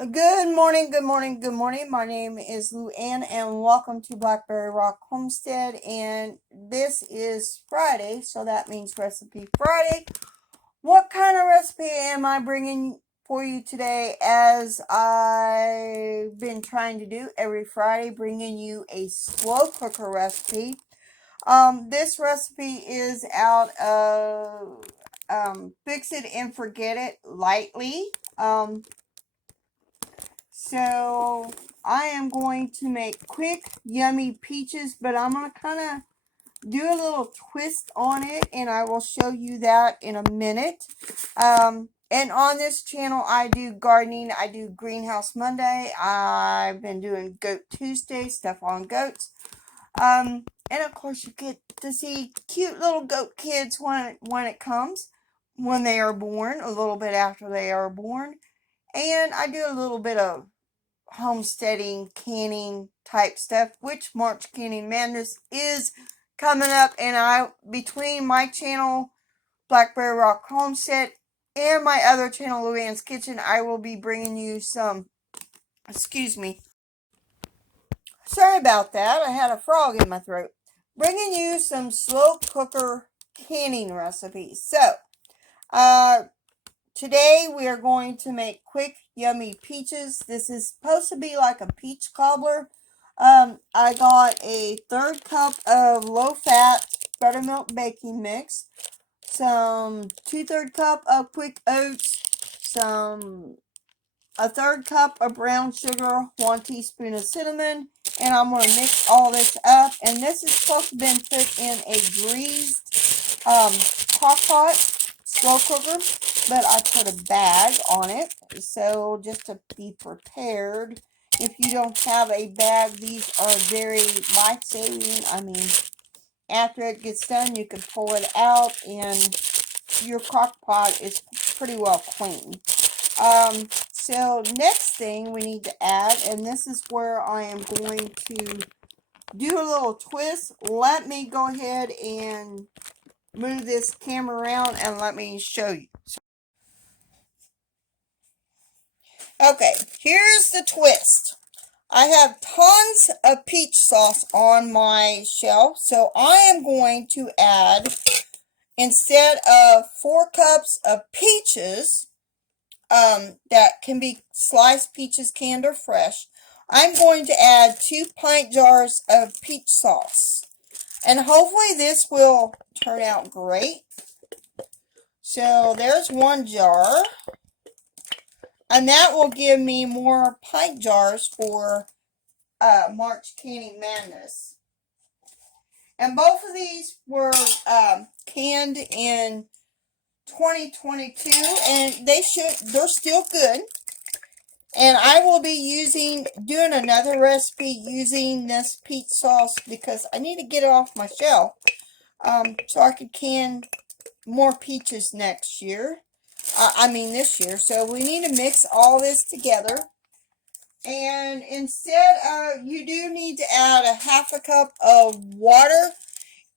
Good morning, good morning, good morning. My name is Lou Ann and welcome to Blackberryrock Homestead. And this is Friday, so that means Recipe Friday. What kind of recipe am I bringing for you today? As I've been trying to do every Friday, bringing you a slow cooker recipe. This recipe is out of Fix It and Forget It Lightly. So I am going to make quick, yummy peaches, but I'm going to kind of do a little twist on it, and I will show you that in a minute. And on this channel, I do gardening. I do Greenhouse Monday. I've been doing Goat Tuesday, stuff on goats. And of course, you get to see cute little goat kids when it comes, when they are born, a little bit after they are born. And I do a little bit of homesteading, canning type stuff, which March Canning Madness is coming up. And between my channel, Blackberryrock Homestead, and my other channel, Luann's Kitchen, I will be bringing you some, excuse me, sorry about that, I had a frog in my throat, bringing you some slow cooker canning recipes. So, today we are going to make quick, yummy peaches. This is supposed to be like a peach cobbler. I got a 1/3 cup of low-fat buttermilk baking mix, some 2/3 cup of quick oats, a 1/3 cup of brown sugar, 1 teaspoon of cinnamon, and I'm going to mix all this up. And this is supposed to be put in a greased crock pot, slow cooker, but I put a bag on it, so just to be prepared. If you don't have a bag, these are very life-saving. I mean, after it gets done, you can pull it out and your crock pot is pretty well clean. So next thing we need to add, and this is where I am going to do a little twist. Let me go ahead and move this camera around and let me show you. Okay, here's the twist. I have tons of peach sauce on my shelf, so I am going to add, instead of 4 cups of peaches, that can be sliced peaches, canned or fresh, I'm going to add 2 pint jars of peach sauce. And hopefully this will turn out great. So there's 1 jar. And that will give me more pint jars for March Canning Madness. And both of these were canned in 2022, and they're still good. And I will be doing another recipe using this peach sauce because I need to get it off my shelf so I could can more peaches next year. This year. So we need to mix all this together. And instead, you do need to add a 1/2 cup of water.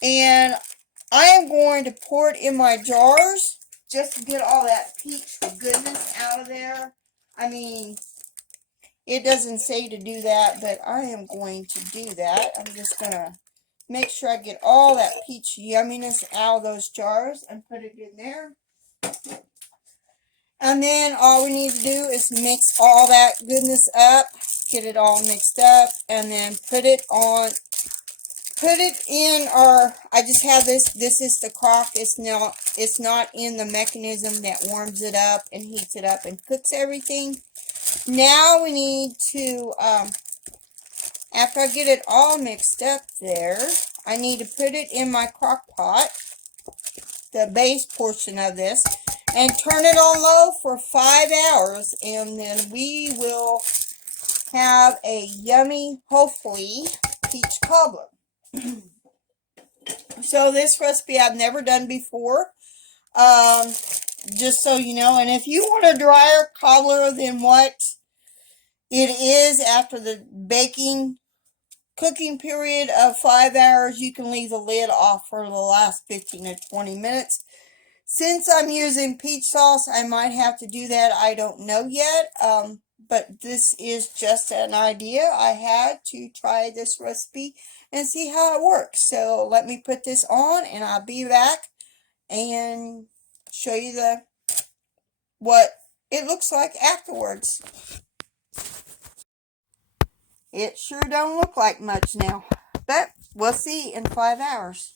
And I am going to pour it in my jars just to get all that peach goodness out of there. I mean, it doesn't say to do that, but I am going to do that. I'm just going to make sure I get all that peach yumminess out of those jars and put it in there. And then all we need to do is mix all that goodness up, get it all mixed up, and then put it in our, I just have this is the crock. It's not in the mechanism that warms it up and heats it up and cooks everything. Now we need to, after I get it all mixed up there, I need to put it in my crock pot, the base portion of this, and turn it on low for 5 hours, and then we will have a yummy, hopefully, peach cobbler. So this recipe I've never done before, just so you know. And if you want a drier cobbler than what it is after the cooking period of 5 hours, you can leave the lid off for the last 15 to 20 minutes. Since I'm using peach sauce, I might have to do that. I don't know yet. but this is just an idea I had to try this recipe and see how it works. So let me put this on and I'll be back and show you what it looks like afterwards. It sure don't look like much now, but we'll see in 5 hours.